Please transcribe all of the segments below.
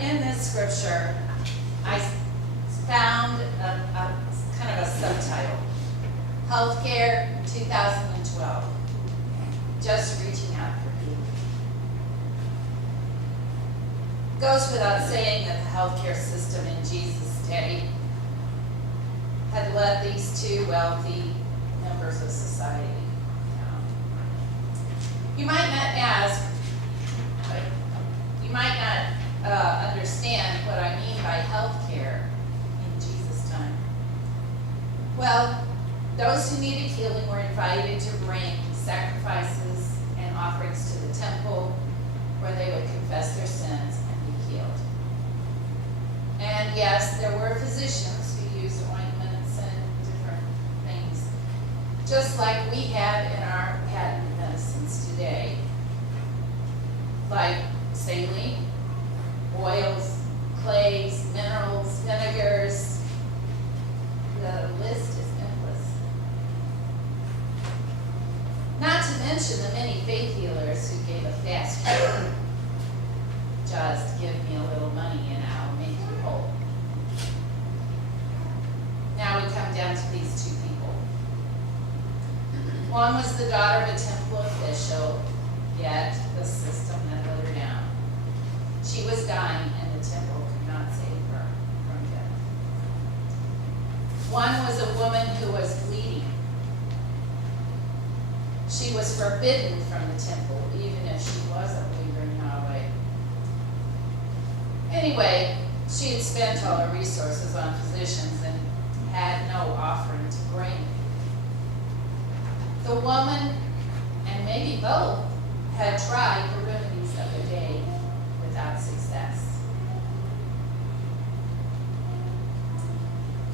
in this scripture, I found a kind of a subtitle, Healthcare 2012, just reaching out for people. Goes without saying that the healthcare system in Jesus' day had let these two wealthy members of society down. You might not ask, you might not understand what I mean by healthcare in Jesus' time. Well, those who needed healing were invited to bring sacrifices and offerings to the temple where they would confess their sins and be healed. And yes, there were physicians who used ointments and different things, just like we have in our patent medicines today, like saline, oils, clays, minerals, vinegars. The list is endless. Not to mention the many faith healers who gave a fast cure. Just give me a little money and I'll make you whole. Now we come down to these two people. One was the daughter of a temple official, yet the system had let her down. She was dying and the temple could not save her from death. One was a woman who was bleeding. She was forbidden from the temple, even if she was a believer in Yahweh. Anyway, she had spent all her resources on physicians and had no offering to bring. The woman, and maybe both, had tried the remedies of the day without success.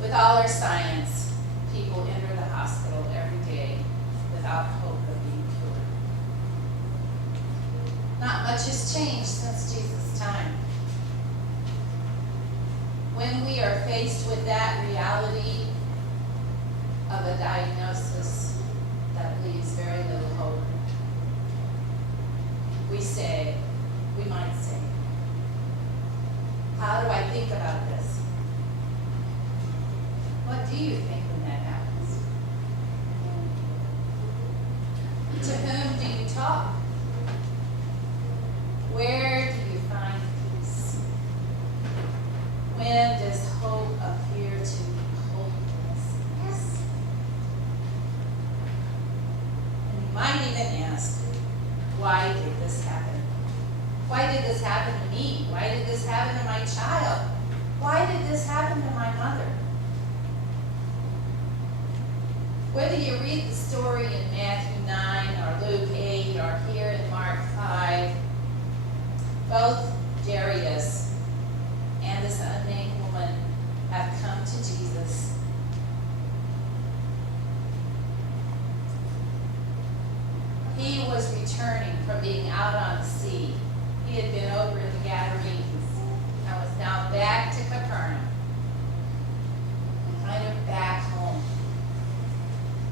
With all our science, people enter the hospital every day without hope of being cured. Not much has changed since Jesus' time. When we are faced with that reality of a diagnosis that leaves very little hope, we might say, how do I think about this? What do you think when that happens? To whom do you talk? Where do you find peace? When does hope appear to be hopelessness? And you might even ask, why did this happen? Why did this happen to me? Why did this happen to my child? Why did this happen to my mother? Whether you read the story in Matthew 9 or Luke 8 or here in Mark 5, both Jairus and this unnamed woman have come to Jesus. He was returning from being out on the sea. He had been over in the Gadarenes and was now back to Capernaum, kind of back home.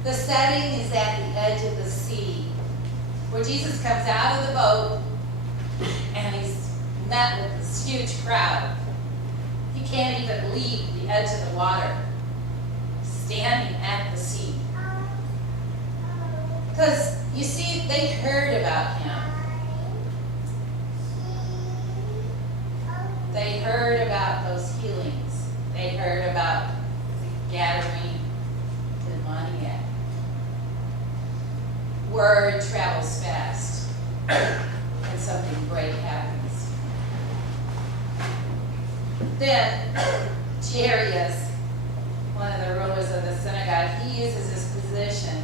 The setting is at the edge of the sea, where Jesus comes out of the boat and he's met with this huge crowd. He can't even leave the edge of the water, standing at the sea. Because, you see, they heard about him. They heard about those healings. They heard about the Gadarene demoniac. Word travels fast, and something great happens. Then, Jairus, one of the rulers of the synagogue, he uses his position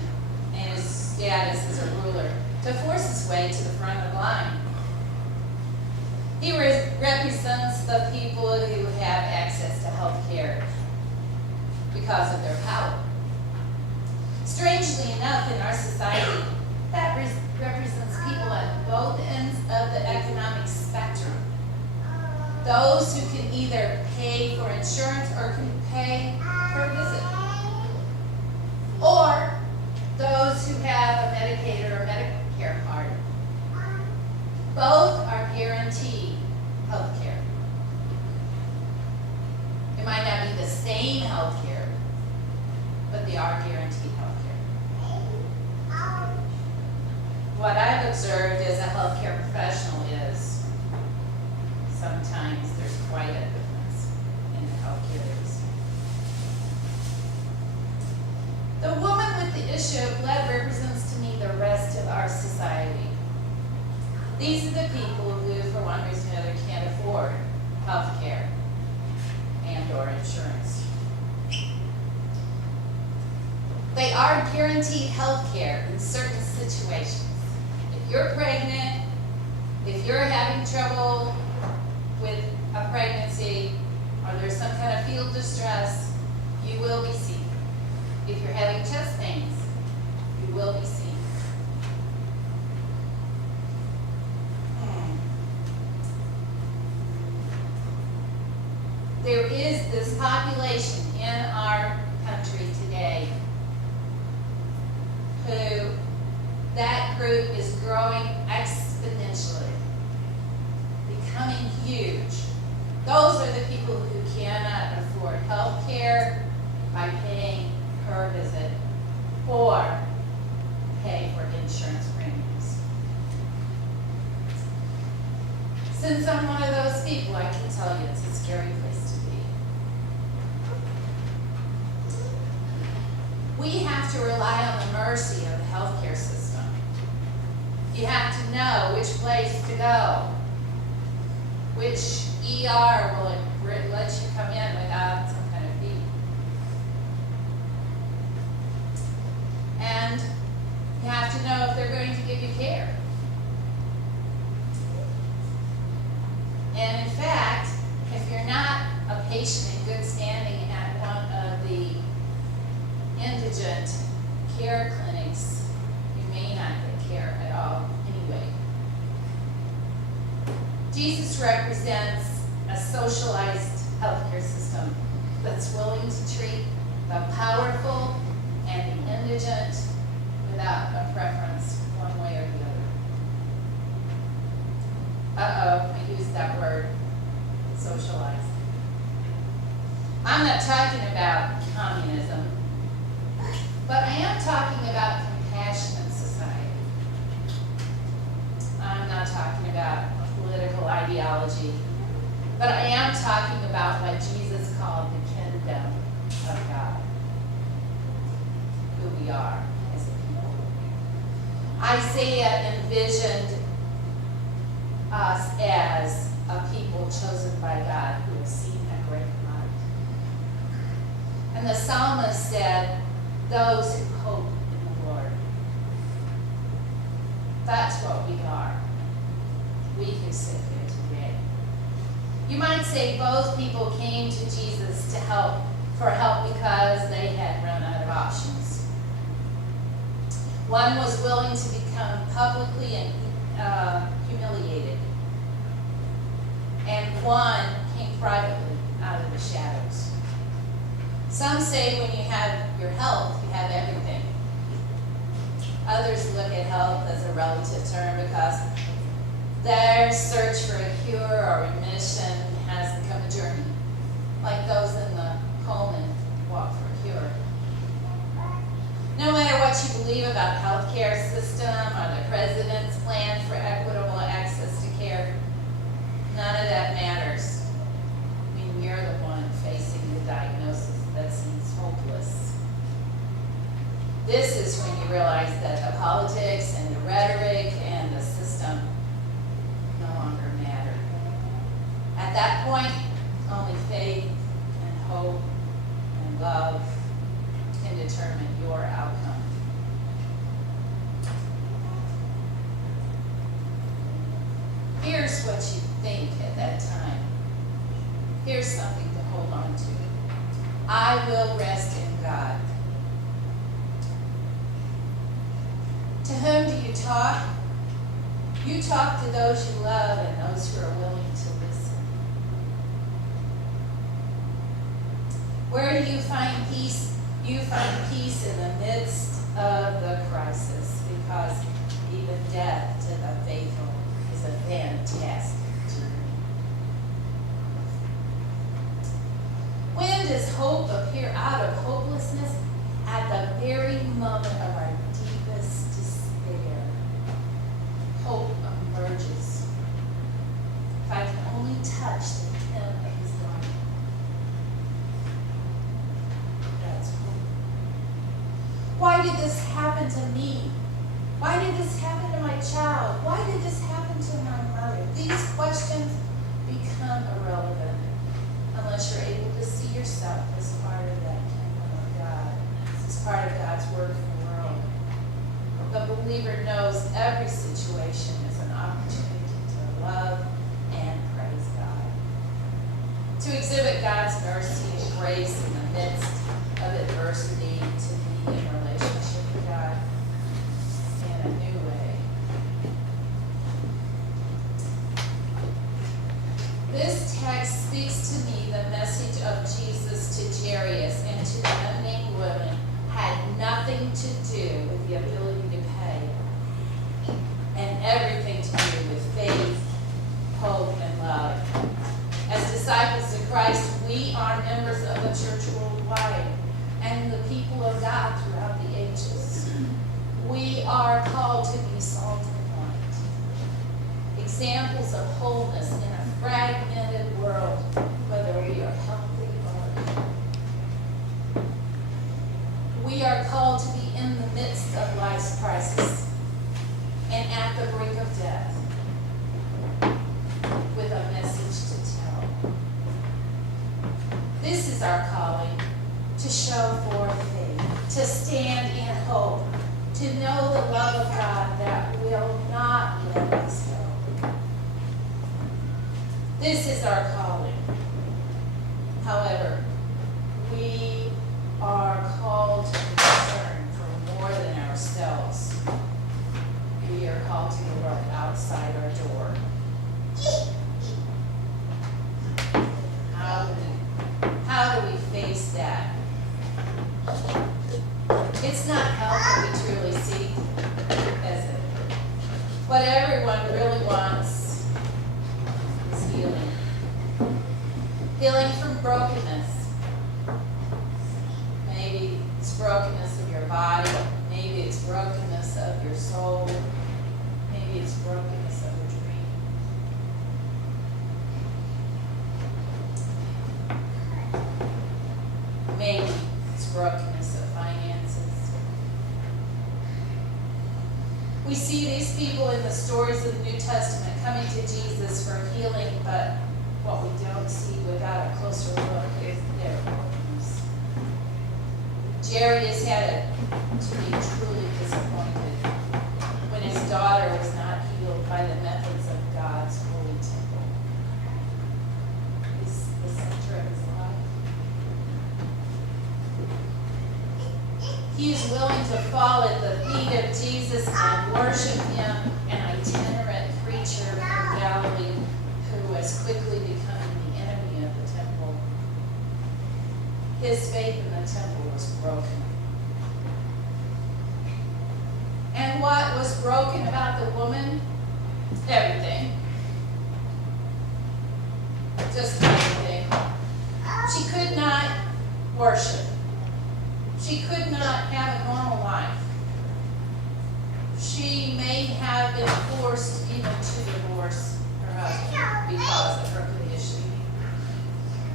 and his status as a ruler to force his way to the front of the line. He represents the people who have access to health care because of their power. Strangely enough, in our society, that represents people at both ends of the economic spectrum. Those who can either pay for insurance or can pay per visit. Or those who have a Medicaid or a Medicare card. Both are guaranteed health care. main health care, but they are guaranteed health care. What I've observed as a healthcare professional is sometimes there's quite a difference in the healthcare they receive. The woman with the issue of blood represents to me the rest of our society. These are the people who, for one reason or another, can't afford health care and or insurance. They are guaranteed health care in certain situations. If you're pregnant, if you're having trouble with a pregnancy, or there's some kind of fetal distress, you will be seen. If you're having chest pains, you will be seen. There is this population in our country today who that group is growing exponentially, becoming huge. Those are the people who cannot afford health care by paying per visit or pay for insurance premiums. Since I'm one of those people, I can tell you it's a scary place to be. We have to rely on the mercy of the healthcare system. You have to know which place to go, which ER will let you come in without some kind of fee. And you have to know if they're going to give you care. And in fact, if you're not a patient in good standing at one of the indigent care clinics, you may not get care at all anyway. Jesus represents a socialized healthcare system that's willing to treat the powerful and the indigent without a preference one way or the other. I used that word, socialized. I'm not talking about communism, but I am talking about compassionate society. I'm not talking about political ideology, but I am talking about what Jesus called the kingdom of God, who we are as a people. Isaiah envisioned us as a people chosen by God who have seen a great light. And the psalmist said, those who hope in the Lord. That's what we are. We can sit here today. You might say both people came to Jesus to help because they had run out of options. One was willing to become publicly and humiliated, and one came privately out of the shadows. Some say when you have your health, you have everything. Others look at health as a relative term because their search for a cure or remission has become a journey, like those in the Coleman Walk for a Cure. No matter what you believe about the healthcare system or the president's plan for equitable access to care, none of that matters when you're the one facing the diagnosis that seems hopeless. This is when you realize that the politics and the rhetoric and the system no longer matter. At that point, only faith and hope and love can determine your outcome. Here's what you think at that time. Here's something to hold on to. I will rest in God. To whom do you talk? You talk to those you love and those who are willing to listen. Where do you find peace? You find peace in the midst of the crisis, because even death to the faithful is a fantastic journey. When does hope disappear out of hopelessness at the very moment of our deepest despair. Hope emerges. If I can only touch the hem of his garment. That's hope. Why did this happen to me? Why did this happen to my child? Why did this happen to my mother? These questions become irrelevant unless you're able to see yourself as part of that kingdom of God, as part of God's work in the world. The believer knows every situation is an opportunity to love and praise God, to exhibit God's mercy and grace in the midst of adversity, to be in relationship with God in a new way. This text speaks to me the message of Jesus to Jairus and to the unnamed woman had nothing to do with the ability to pay and everything to do with faith, hope, and love. As disciples of Christ, we are members of a church worldwide and the people of God throughout the ages. We are called to be salt and light, examples of wholeness in a fragmented world, whether we are healthy or ill. We are called to be in the midst of life's crisis and at the brink of death with a message to tell. This is our calling, to show forth faith, to stand in hope, to know the love of God that will not let us go. This is our calling. However, we are called to be concerned for more than ourselves. We are called to the world outside our door. How do we face that? It's not help that we truly seek, is it? What everyone really wants is healing. Healing from brokenness. Maybe it's brokenness of your body. Maybe it's brokenness of your soul. Maybe it's brokenness of your dream. Maybe it's brokenness of finances. We see these people in the stories of the New Testament coming to Jesus for healing, but what we don't see without a closer look is their brokenness. Jairus had to be truly disappointed when his daughter was not healed by the methods of God's holy temple. Is the center of his life. He is willing to fall at the feet of Jesus and worship him, an itinerant preacher from Galilee who was quickly becoming the enemy of the temple. His faith in the temple was broken. And what was broken about the woman? Everything. Just everything. She could not worship. She could not have a normal life. She may have been forced even to divorce her husband because of her condition.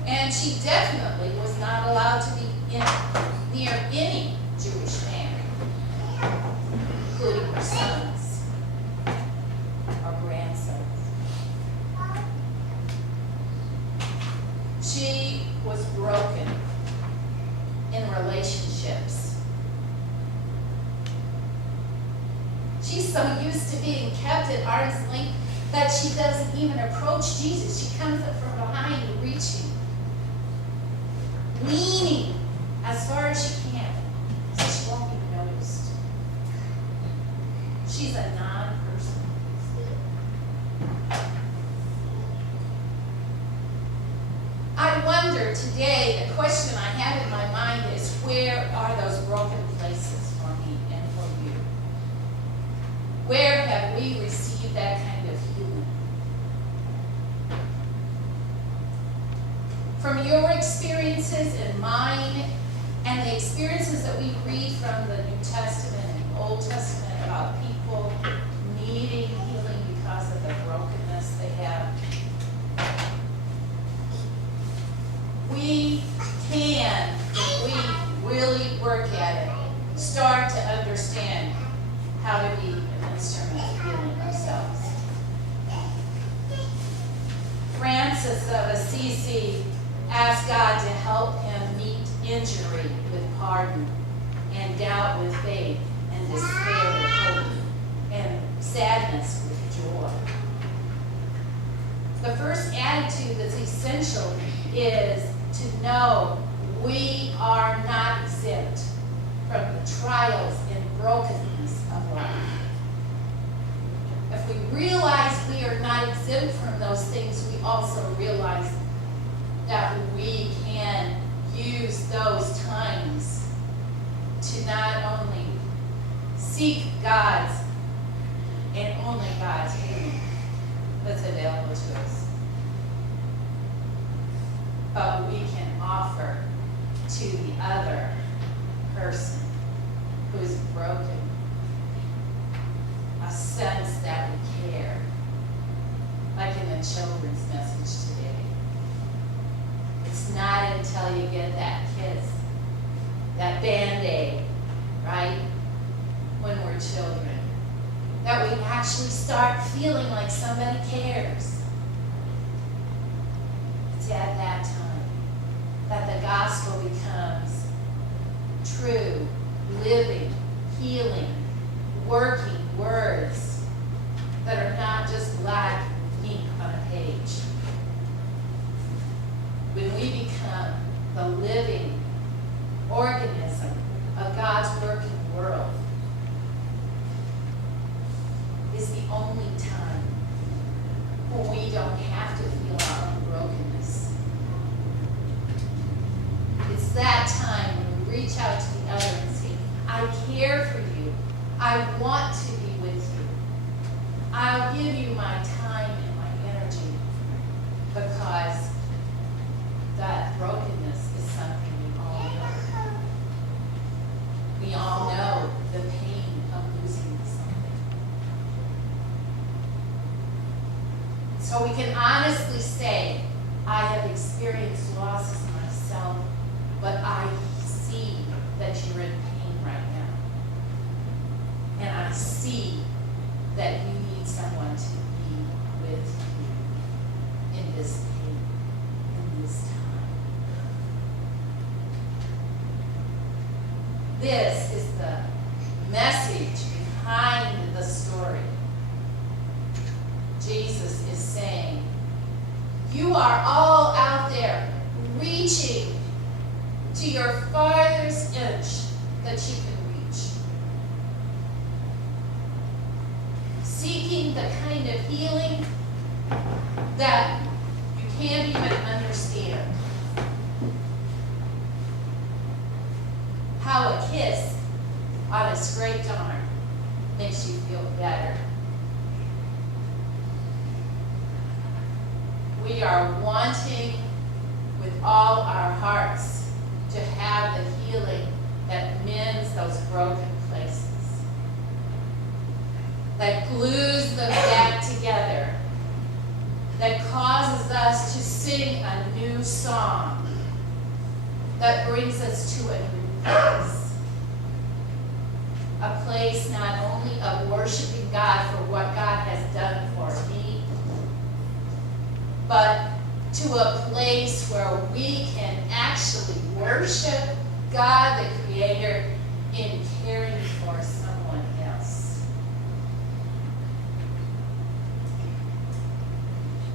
And she definitely was not allowed to be near any Jewish man, including her sons or grandsons. She was broken in relationships. She's so used to being kept at arm's length that she doesn't even approach Jesus. She comes up from behind, reaching, leaning as far as she can, so she won't be noticed. She's a non-person. I wonder today, the question I have in my mind is, where are those broken places for me and for you? Where have we received that kind of healing? from your experiences and mine, and the experiences that we read from the New Testament and Old Testament about people needing healing because of the brokenness they have, we can, if we really work at it, start to understand how to be an instrument of healing ourselves. Francis of Assisi asked God to help him meet injury with pardon, and doubt with faith, and despair with hope, and sadness with joy. The first attitude that's essential is to know we are not exempt from the trials and brokenness of life. If we realize we are not exempt from those things, we also realize that we can use those times to not only seek God's and only God's healing that's available to us, but we can offer to the other person who is broken a sense that we care, like in the children's message today. It's not until you get that kiss, that Band-Aid, right, when we're children, that we actually start feeling like somebody cares. It's at that time that the gospel becomes true, living, healing, working words that are not just black ink on a page. When we become the living organism of God's working world, is the only time when we don't have to feel our own brokenness. It's that time when we reach out to the other and say, I care for you. I want to be with you. I'll give you my time and my energy, because that brokenness is something we all know. We all know the pain of losing something. So we can honestly say, I have experienced losses myself, but I see that you're in pain right now. And I see that you need someone to be with you in this pain, in this time. This is the message behind the story. Jesus is saying, you are all out there reaching to your farthest inch that you can reach. Seeking the kind of healing that you can't even understand. How a kiss on a scraped arm makes you feel better. We are wanting with all our hearts to have the healing that mends those broken places, that glues them back together, that causes us to sing a new song, that brings us to a new place. A place not only of worshiping God for what God has done for me, but to a place where we can actually worship God, the Creator, in caring for someone else.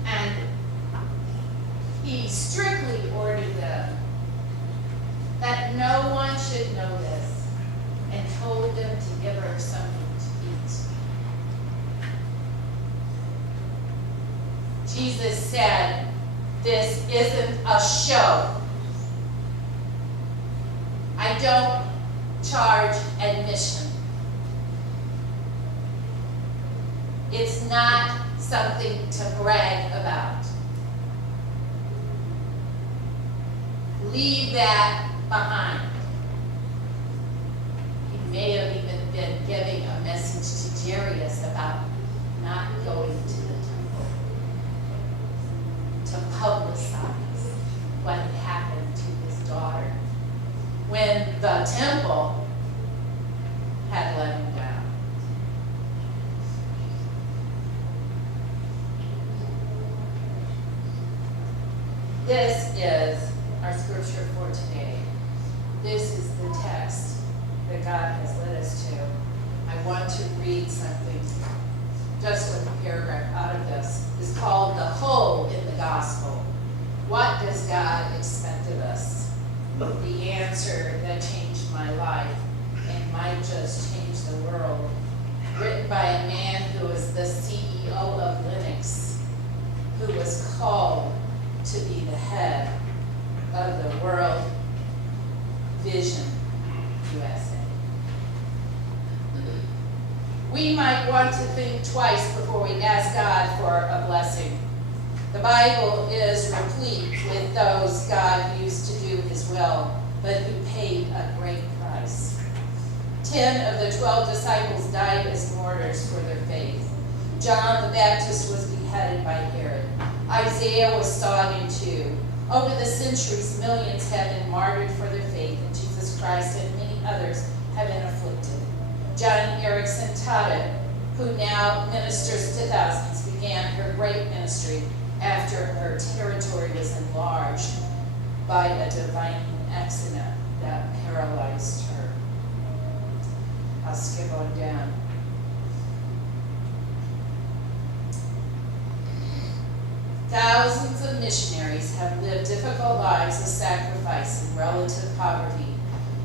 And he strictly ordered them that no one should know this, and told them to give her something to eat. Jesus said, this isn't a show. I don't charge admission. It's not something to brag about. leave that behind. He may have even been giving a message to Jairus about not going to the temple to publicize what had happened to his daughter when the temple had let him down. This is our scripture for today. This is the text that God has led us to. I want to read something, just one paragraph out of this. It's called The Hole in the Gospel. What does God expect of us? The answer that changed my life and might just change the world. Written by a man who was the CEO of Linux, who was called to be the head of the World Vision USA. We might want to think twice before we ask God for a blessing. The Bible is replete with those God used to do his will, but who paid a great price. 10 of the 12 disciples died as martyrs for their faith. John the Baptist was beheaded by Herod. Isaiah was sawed in two. Over the centuries, millions have been martyred for their faith in Jesus Christ, and many others have been afflicted. Joni Eareckson Tada, who now ministers to thousands, began her great ministry after her territory was enlarged by a divine accident that paralyzed her. I'll skip on down. Thousands of missionaries have lived difficult lives of sacrifice and relative poverty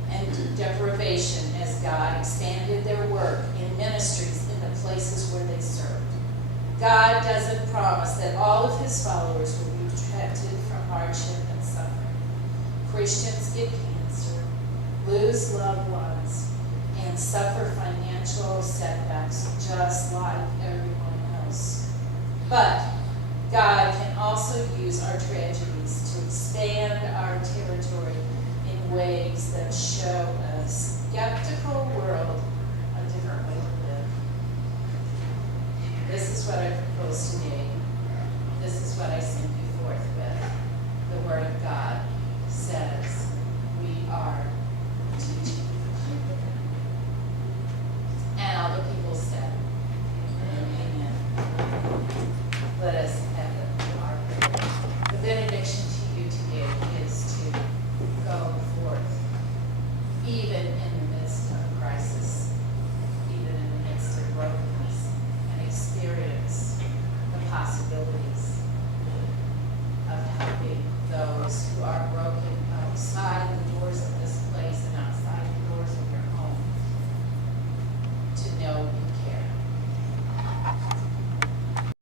and deprivation as God expanded their work in ministries in the places where they served. God doesn't promise that all of his followers will be protected from hardship and suffering. Christians get cancer, lose loved ones, and suffer financial setbacks just like everyone else. But God can also use our tragedies to expand our territory in ways that show a skeptical world a different way to live. This is what I propose today. This is what I send you forth with. The Word of God says we are teaching. And all the people said, amen. Let us have our prayer. The benediction to you today is to go forth, even in the midst of crisis, even in the midst of brokenness, and experience the possibilities of helping those who are broken outside